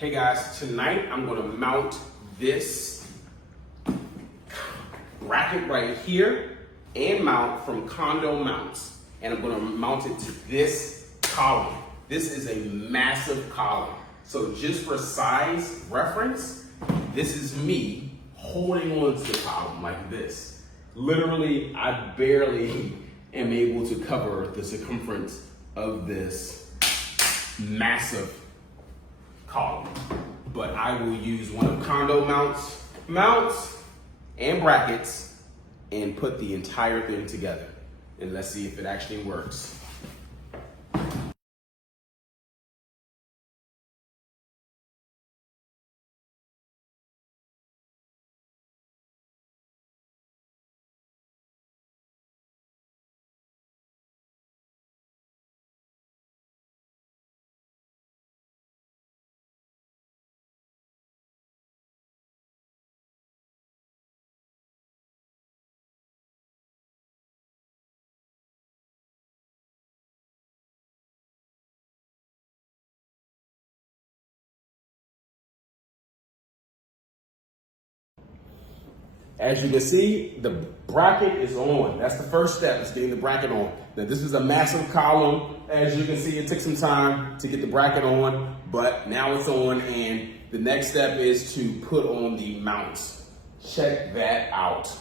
Hey guys, tonight I'm gonna mount this bracket right here and mount from Condo Mounts. And I'm gonna mount it to this column. This is a massive column. So just for size reference, this is me holding on to the column like this. Literally, I barely am able to cover the circumference of this massive column. But I will use one of Condo mounts and brackets and put the entire thing together. And let's see if it actually works. As you can see, the bracket is on. That's the first step, is getting the bracket on. Now this is a massive column. As you can see, it took some time to get the bracket on, but now it's on, and the next step is to put on the mounts. Check that out.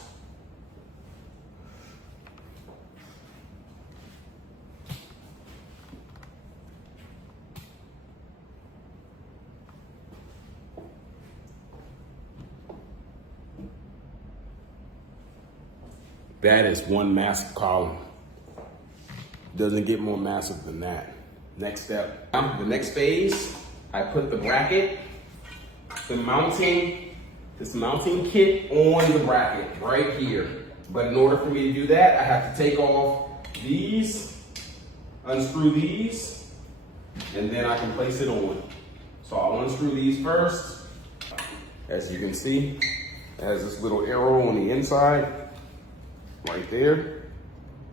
That is one massive column. Doesn't get more massive than that. Next step, the next phase, I put the bracket, this mounting kit on the bracket right here. But in order for me to do that, I have to take off these, unscrew these, and then I can place it on. So I'll unscrew these first. As you can see, it has this little arrow on the inside. Right there,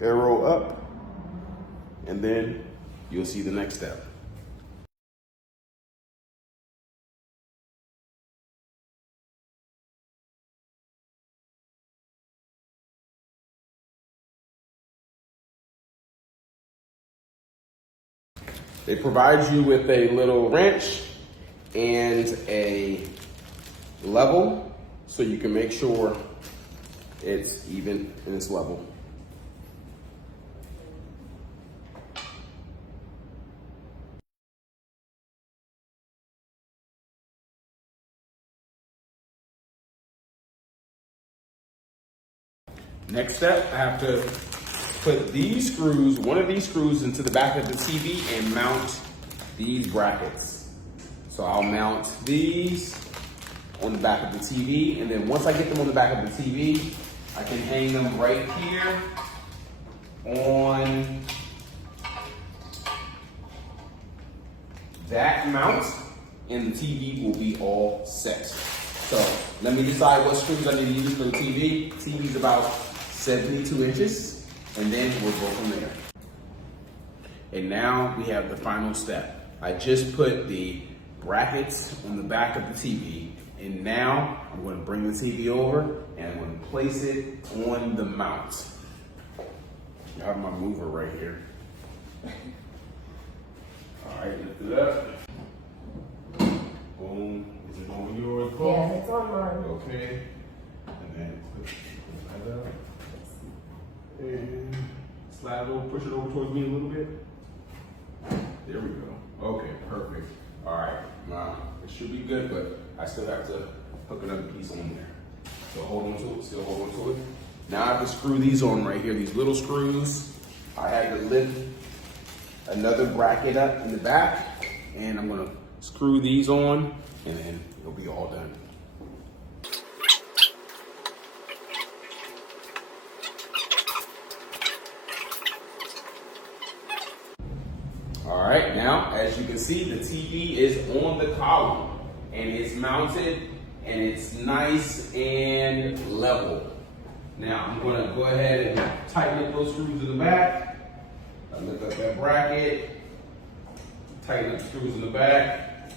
arrow up, and then you'll see the next step. They provide you with a little wrench and a level so you can make sure it's even in its level. Next step, I have to put these screws, one of these screws, into the back of the TV and mount these brackets. So I'll mount these on the back of the TV, and then once I get them on the back of the TV, I can hang them right here on that mount, and the TV will be all set. So let me decide what screws I need to use for the TV. The TV is about 72 inches, and then we'll go from there. And now we have the final step. I just put the brackets on the back of the TV, and now I'm going to bring the TV over and I'm going to place it on the mount. I have my mover right here. All right, lift it up. Boom. Is it on yours, Paul? Yeah, it's on mine. Okay. And then push that up. And slide it over, push it over towards me a little bit. There we go. Okay, perfect. All right, now it should be good, but I still have to hook another piece on there. So hold on to it, still hold on to it. Now I have to screw these on right here, these little screws. I had to lift another bracket up in the back, and I'm gonna screw these on, and then it'll be all done. All right, now, as you can see, the TV is on the column, and it's mounted, and it's nice and level. Now, I'm gonna go ahead and tighten up those screws in the back. I lift up that bracket, tighten up the screws in the back,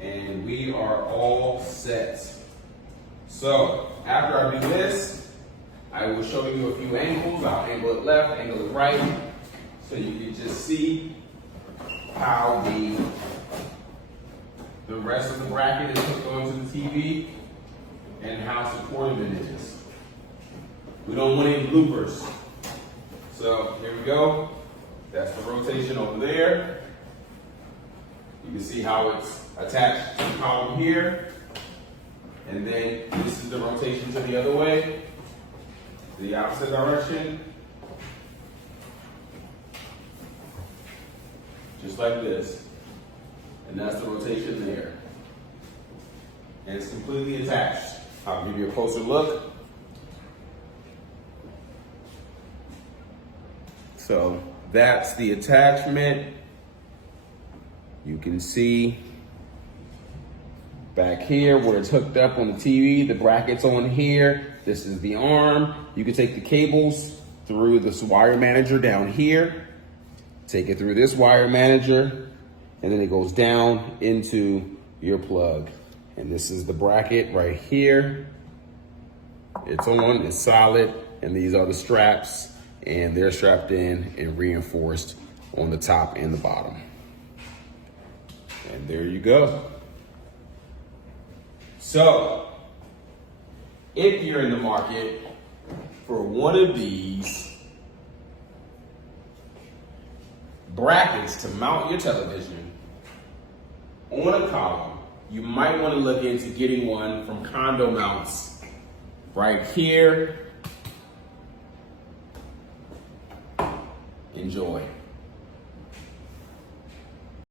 and we are all set. So after I do this, I will show you a few angles. I'll angle it left, angle it right, so you can just see how the rest of the bracket is hooked onto the TV and how supportive it is. We don't want any bloopers. So here we go. That's the rotation over there. You can see how it's attached to the column here. And then this is the rotation to the other way, the opposite direction. Just like this. And that's the rotation there. And it's completely attached. I'll give you a closer look. So that's the attachment. You can see back here where it's hooked up on the TV, the bracket's on here. This is the arm. You can take the cables through this wire manager down here, take it through this wire manager, and then it goes down into your plug. And this is the bracket right here. It's on, it's solid, and these are the straps, and they're strapped in and reinforced on the top and the bottom. And there you go. So, if you're in the market for one of these brackets to mount your television on a column, you might want to look into getting one from Condo Mounts right here. Enjoy.